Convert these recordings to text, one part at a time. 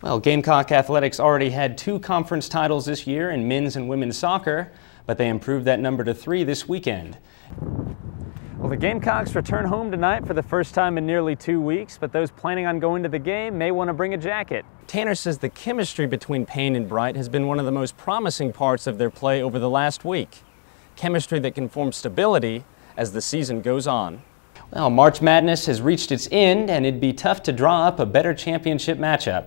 Well, Gamecock Athletics already had 2 conference titles this year in men's and women's soccer, but they improved that number to 3 this weekend. Well, the Gamecocks return home tonight for the first time in nearly 2 weeks, but those planning on going to the game may want to bring a jacket. Tanner says the chemistry between Payne and Bright has been one of the most promising parts of their play over the last week. Chemistry that can form stability as the season goes on. Well, March Madness has reached its end, and it'd be tough to draw up a better championship matchup.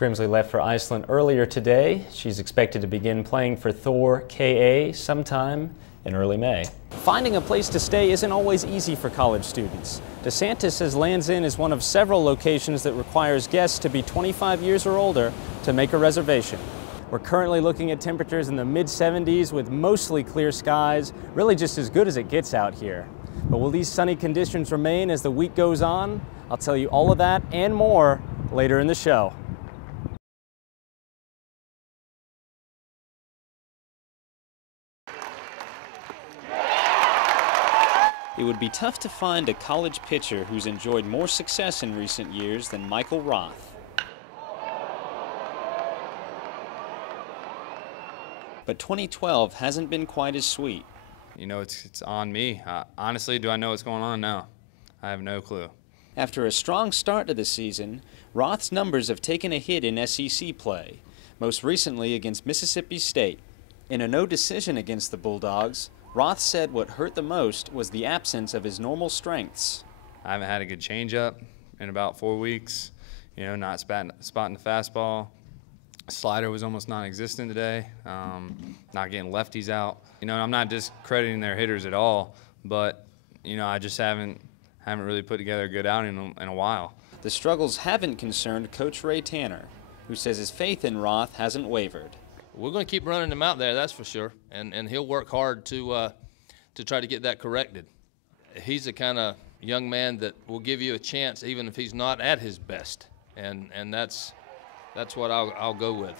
Grimsley left for Iceland earlier today. She's expected to begin playing for Thor KA sometime in early May. Finding a place to stay isn't always easy for college students. DeSantis says Land's Inn is one of several locations that requires guests to be 25 years or older to make a reservation. We're currently looking at temperatures in the mid-70s with mostly clear skies, really just as good as it gets out here. But will these sunny conditions remain as the week goes on? I'll tell you all of that and more later in the show. It would be tough to find a college pitcher who's enjoyed more success in recent years than Michael Roth. But 2012 hasn't been quite as sweet. You know, it's on me. Honestly, do I know what's going on? No. I have no clue. After a strong start to the season, Roth's numbers have taken a hit in SEC play, most recently against Mississippi State. In a no decision against the Bulldogs, Roth said what hurt the most was the absence of his normal strengths. I haven't had a good changeup in about 4 weeks. You know, not spotting the fastball. Slider was almost non-existent today. Not getting lefties out. You know, I'm not discrediting their hitters at all, but you know, I just haven't really put together a good outing in a while. The struggles haven't concerned Coach Ray Tanner, who says his faith in Roth hasn't wavered. We're going to keep running him out there, that's for sure, and he'll work hard to try to get that corrected. He's the kind of young man that will give you a chance even if he's not at his best, and that's what I'll go with.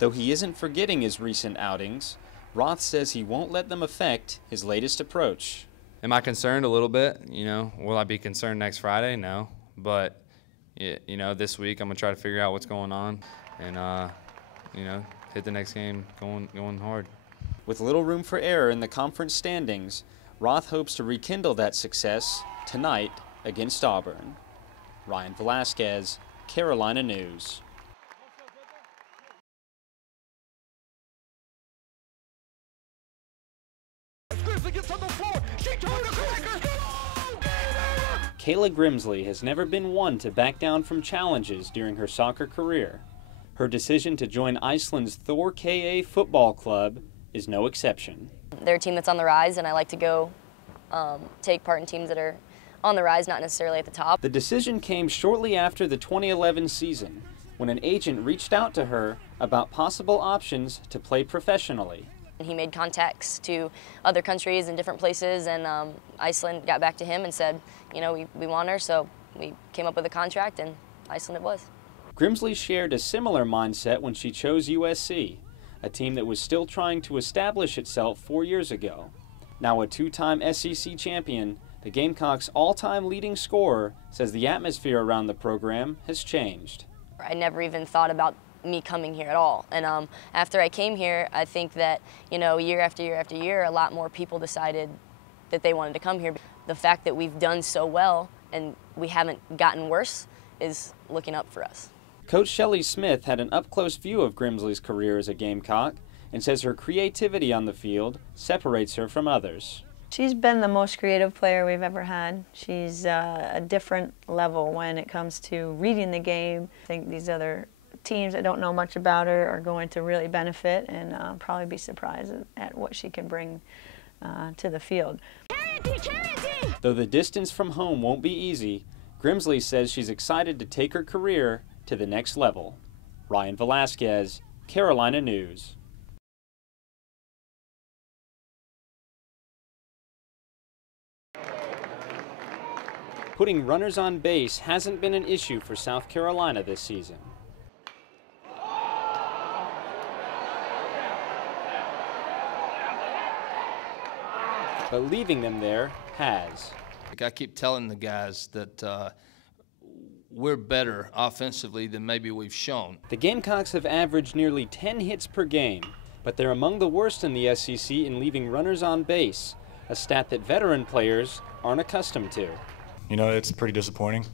Though he isn't forgetting his recent outings, Roth says he won't let them affect his latest approach. Am I concerned a little bit? You know, will I be concerned next Friday? No, but you know, this week I'm gonna try to figure out what's going on, and you know, hit the next game going hard. With little room for error in the conference standings, Roth hopes to rekindle that success tonight against Auburn. Ryan Velasquez, Carolina News. Kayla Grimsley has never been one to back down from challenges during her soccer career. Her decision to join Iceland's Thor KA football club is no exception. They're a team that's on the rise, and I like to go take part in teams that are on the rise, not necessarily at the top. The decision came shortly after the 2011 season, when an agent reached out to her about possible options to play professionally. He made contacts to other countries and different places, and Iceland got back to him and said, you know, we want her, so we came up with a contract, and Iceland it was. Grimsley shared a similar mindset when she chose USC, a team that was still trying to establish itself 4 years ago. Now a 2-time SEC champion, the Gamecocks' all-time leading scorer says the atmosphere around the program has changed. I never even thought about me coming here at all, and after I came here, I think that, you know, year after year after year, a lot more people decided that they wanted to come here. The fact that we've done so well and we haven't gotten worse is looking up for us. Coach Shelley Smith had an up-close view of Grimsley's career as a Gamecock and says her creativity on the field separates her from others. She's been the most creative player we've ever had. She's a different level when it comes to reading the game. I think these other teams that don't know much about her are going to really benefit and probably be surprised at what she can bring to the field. Though the distance from home won't be easy, Grimsley says she's excited to take her career to the next level. Ryan Velasquez, Carolina News. Putting runners on base hasn't been an issue for South Carolina this season. But leaving them there has. I keep telling the guys that we're better offensively than maybe we've shown. The Gamecocks have averaged nearly 10 hits per game, but they're among the worst in the SEC in leaving runners on base, a stat that veteran players aren't accustomed to. You know, it's pretty disappointing.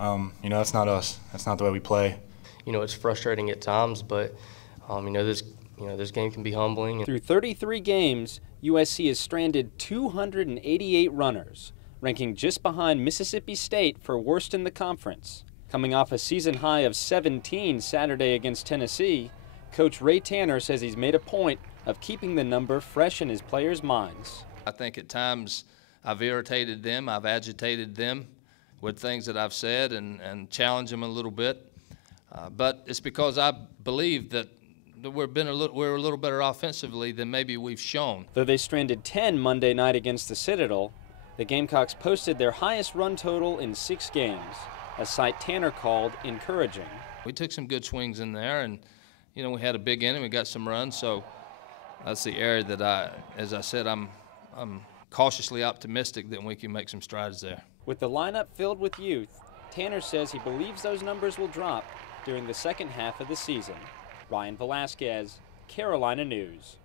You know, that's not us. That's not the way we play. You know, it's frustrating at times, but this game can be humbling. Through 33 games, USC has stranded 288 runners, ranking just behind Mississippi State for worst in the conference. Coming off a season high of 17 Saturday against Tennessee, Coach Ray Tanner says he's made a point of keeping the number fresh in his players' minds. I think at times I've irritated them, I've agitated them with things that I've said and challenged them a little bit. But it's because I believe that we're a little better offensively than maybe we've shown. Though they stranded 10 Monday night against the Citadel, the Gamecocks posted their highest run total in 6 games, a sight Tanner called encouraging. We took some good swings in there, and you know, we had a big inning, we got some runs, so that's the area that as I said, I'm cautiously optimistic that we can make some strides there. With the lineup filled with youth, Tanner says he believes those numbers will drop during the second half of the season. Ryan Velasquez, Carolina News.